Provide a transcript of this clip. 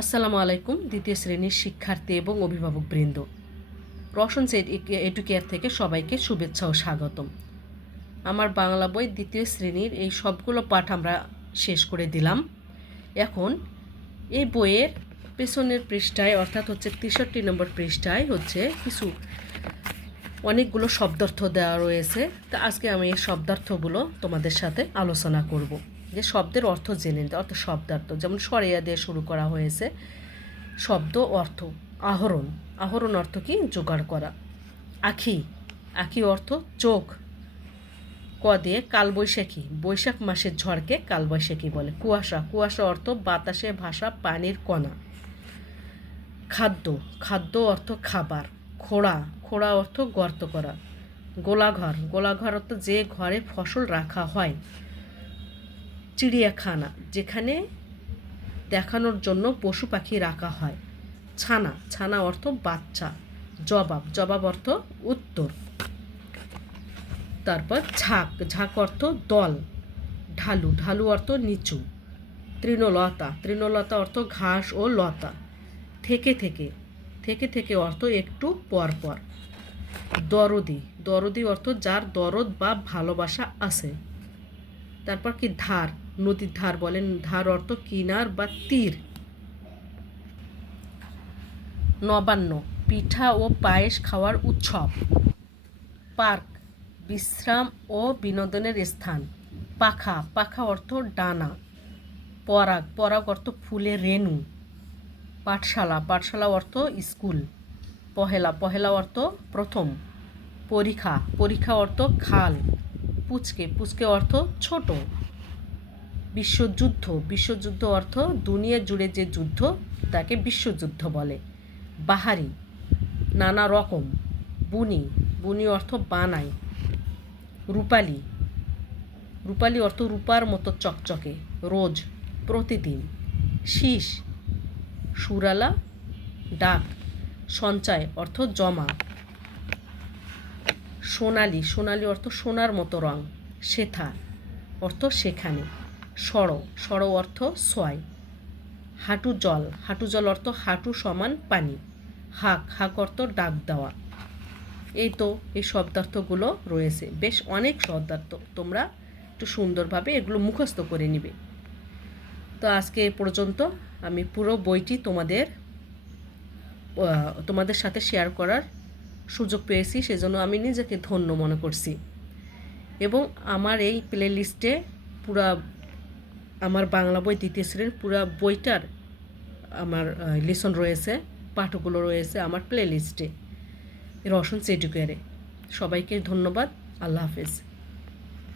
আসসালামু আলাইকুম দ্বিতীয় শ্রেণীর শিক্ষার্থী এবং অভিভাবকবৃন্দ। রশনস এডুকেয়ার থেকে সবাইকে শুভেচ্ছা ও স্বাগতম। আমার বাংলা বই দ্বিতীয় শ্রেণীর এই সবগুলো পাঠ আমরা শেষ করে দিলাম। এখন এই বইয়ের পেছনের পৃষ্ঠায় অর্থাৎ হচ্ছে 63 নম্বর পৃষ্ঠায় হচ্ছে অনেকগুলো শব্দার্থ দেওয়া রয়েছে। তা আজকে আমি এই শব্দার্থগুলো তোমাদের সাথে আলোচনা করব। যে শব্দের অর্থ জেনে নিতে, অর্থ শব্দার্থ, যেমন সরিয়া দিয়ে শুরু করা হয়েছে। শব্দ অর্থ আহরণ, আহরণ অর্থ কি? জোগাড় করা। আখি, আখি অর্থ চোখ। ক দিয়ে কালবৈশাখী, বৈশাখ মাসের ঝড়কে কালবৈশাখী বলে। কুয়াশা, কুয়াশা অর্থ বাতাসে ভাসা পানির কণা। খাদ্য, খাদ্য অর্থ খাবার। খোড়া, খোড়া অর্থ গর্ত করা। গোলাঘর, গোলাঘর অর্থ যে ঘরে ফসল রাখা হয়। চিড়িয়াখানা, যেখানে দেখানোর জন্য পশু পাখি রাখা হয়। ছানা, ছানা অর্থ বাচ্চা। জবাব, জবাব অর্থ উত্তর। তারপর ঝাঁক, ঝাঁক অর্থ দল। ঢালু, ঢালু অর্থ নিচু। তৃণলতা, তৃণলতা অর্থ ঘাস ও লতা। থেকে থেকে, থেকে থেকে অর্থ একটু পর পর। দরদি, দরদি অর্থ যার দরদ বা ভালোবাসা আছে। তারপর কি ধার, নদীর ধার বলেন, ধার অর্থ কিনার বা তীর। নবান্ন, পিঠা ও পায়েস খাওয়ার উৎসব। পার্ক, বিশ্রাম ও বিনোদনের স্থান। পাখা, পাখা অর্থ ডানা। পরাগ, পরাগ অর্থ ফুলের রেণু। পাঠশালা, পাঠশালা অর্থ স্কুল। পহেলা, পহেলা অর্থ প্রথম। পরীক্ষা, পরীক্ষা অর্থ খাল। পুচকে, পুচকে অর্থ ছোট। বিশ্বযুদ্ধ, বিশ্বযুদ্ধ অর্থ দুনিয়া জুড়ে যে যুদ্ধ তাকে বিশ্বযুদ্ধ বলে। বাহারি, নানা রকম। বুনি, বুনি অর্থ বানাই। রূপালি, রূপালি অর্থ রূপার মতো চকচকে। রোজ, প্রতিদিন। শীষ, সুরালা, ডাক। সঞ্চয় অর্থ জমা। সোনালি, সোনালি অর্থ সোনার মতো রং। শেথা অর্থ সেখানে। সড়, সড় অর্থ ছয়। হাঁটু জল, হাঁটু জল অর্থ হাঁটু সমান পানি। হাক, হাক অর্থ ডাক দেওয়া। এই তো এই শব্দার্থগুলো রয়েছে, বেশ অনেক শব্দার্থ। তোমরা একটু সুন্দরভাবে এগুলো মুখস্থ করে নিবে। তো আজকে এ পর্যন্ত। আমি পুরো বইটি তোমাদের সাথে শেয়ার করার সুযোগ পেয়েছি, সেজন্য আমি নিজেকে ধন্য মনে করছি। এবং আমার এই প্লে লিস্টে আমার বাংলা বই দ্বিতীয় শ্রেণীর পুরা বইটার আমার লেসন রয়েছে, পাঠগুলো রয়েছে আমার প্লে লিস্টে রশনস এডুকেয়ারে। সবাইকে ধন্যবাদ। আল্লাহ হাফেজ।